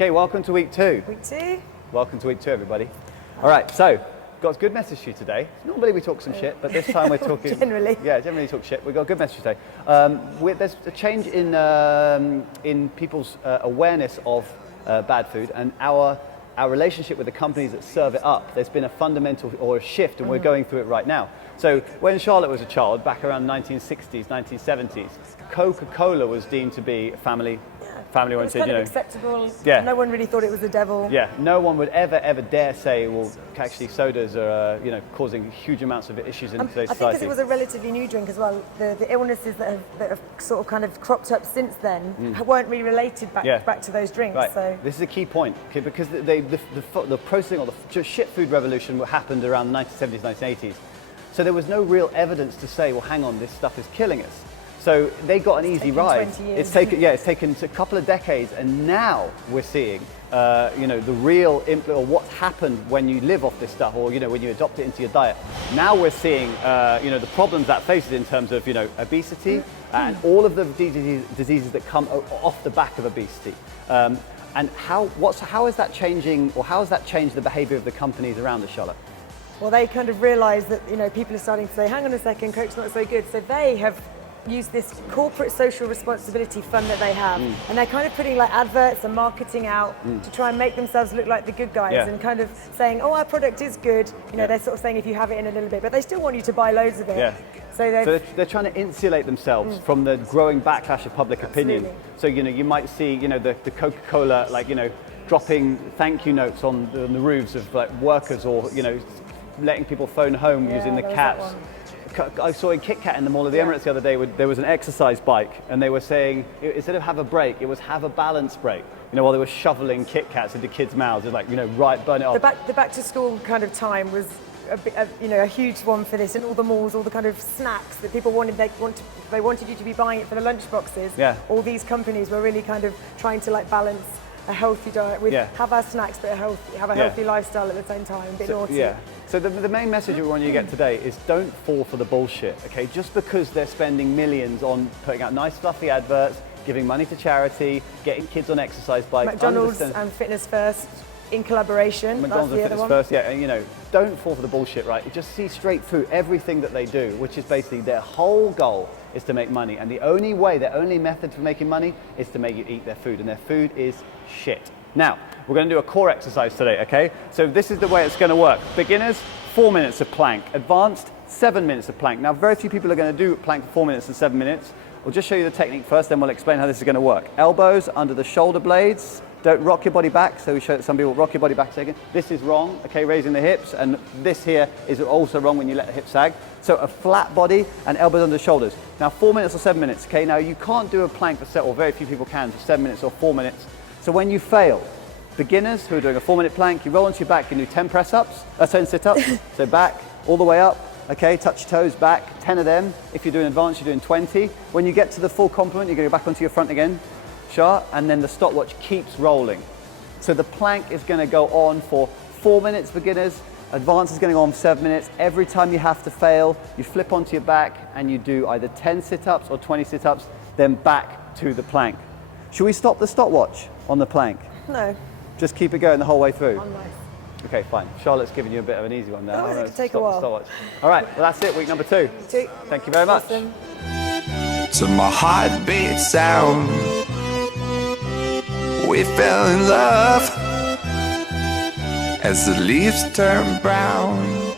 Okay, welcome to week 2. Week 2. Welcome to week 2, everybody. All right, so got a good message for you today. Normally we talk some shit, but this time we're talking... Generally. Yeah, generally talk shit. We've got a good message today. There's a change in people's awareness of bad food and our relationship with the companies that serve it up. There's been a fundamental or a shift, and we're going through it right now. So when Charlotte was a child, back around 1960s, 1970s, Coca-Cola was deemed to be family-oriented. It was kind of acceptable. Yeah. No one really thought it was the devil. Yeah, no one would ever dare say, well, actually sodas are, causing huge amounts of issues in today's society. I think because it was a relatively new drink as well, the illnesses that have sort of kind of cropped up since then weren't really related back to those drinks. Right. So this is a key point, okay, because the processing or the shit food revolution happened around the 1970s, 1980s. So there was no real evidence to say, well, hang on, this stuff is killing us. So they got an easy ride. 20 years. It's taken a couple of decades, and now we're seeing, the real or what's happened when you live off this stuff, or when you adopt it into your diet. Now we're seeing, the problems that faces in terms of, obesity and all of the diseases that come off the back of obesity. And how is that changing, or how has that changed the behaviour of the companies around us, Charlotte? Well, they kind of realised that people are starting to say, hang on a second, Coke's not so good. So they have used this corporate social responsibility fund that they have, and they're kind of putting like adverts and marketing out to try and make themselves look like the good guys, and kind of saying, oh, our product is good. They're sort of saying if you have it in a little bit, but they still want you to buy loads of it. Yeah. So they're trying to insulate themselves from the growing backlash of public opinion. So you might see the Coca-Cola dropping thank you notes on the roofs of like workers, or letting people phone home using the caps. I saw in Kit Kat in the Mall of the Emirates the other day, there was an exercise bike, and they were saying, instead of have a break, it was have a balance break. While they were shoveling Kit Kats into kids' mouths, it's like, right, burn it off. The back to school kind of time was a huge one for this, and all the malls, all the kind of snacks that people wanted, they wanted you to be buying it for the lunch boxes. Yeah. All these companies were really kind of trying to like balance a healthy diet with have our snacks but have a healthy lifestyle at the same time, a bit naughty. Yeah. So the main message we want you to get today is don't fall for the bullshit, okay? Just because they're spending millions on putting out nice fluffy adverts, giving money to charity, getting kids on exercise bikes. McDonald's and Fitness First in collaboration. McDonald's and Fitness First, yeah, and don't fall for the bullshit, right? You just see straight through everything that they do, which is basically their whole goal is to make money. And the only method for making money is to make you eat their food, and their food is shit. Now, we're going to do a core exercise today, okay? So this is the way it's going to work. Beginners, 4 minutes of plank. Advanced, 7 minutes of plank. Now, very few people are going to do plank for 4 minutes and 7 minutes. We'll just show you the technique first, then we'll explain how this is going to work. Elbows under the shoulder blades. Don't rock your body back. So we show that some people rock your body back a second. This is wrong, okay, raising the hips. And this here is also wrong when you let the hips sag. So a flat body and elbows under the shoulders. Now, 4 minutes or 7 minutes, okay? Now, you can't do a plank or very few people can, for 7 minutes or 4 minutes. So when you fail, beginners who are doing a 4 minute plank, you roll onto your back and do 10 press-ups, 10 sit-ups. So back, all the way up, okay, touch your toes back, 10 of them. If you're doing advanced, you're doing 20. When you get to the full complement, you're going to go back onto your front again, sharp, and then the stopwatch keeps rolling. So the plank is going to go on for 4 minutes, beginners. Advanced is going to go on for 7 minutes. Every time you have to fail, you flip onto your back and you do either 10 sit-ups or 20 sit-ups, then back to the plank. Should we stop the stopwatch on the plank? No. Just keep it going the whole way through? Oh, nice. Okay, fine. Charlotte's giving you a bit of an easy one now. It could take a while. All right, well that's it, week number 2. Thank you very much. Awesome. To my heartbeat sound, we fell in love as the leaves turn brown.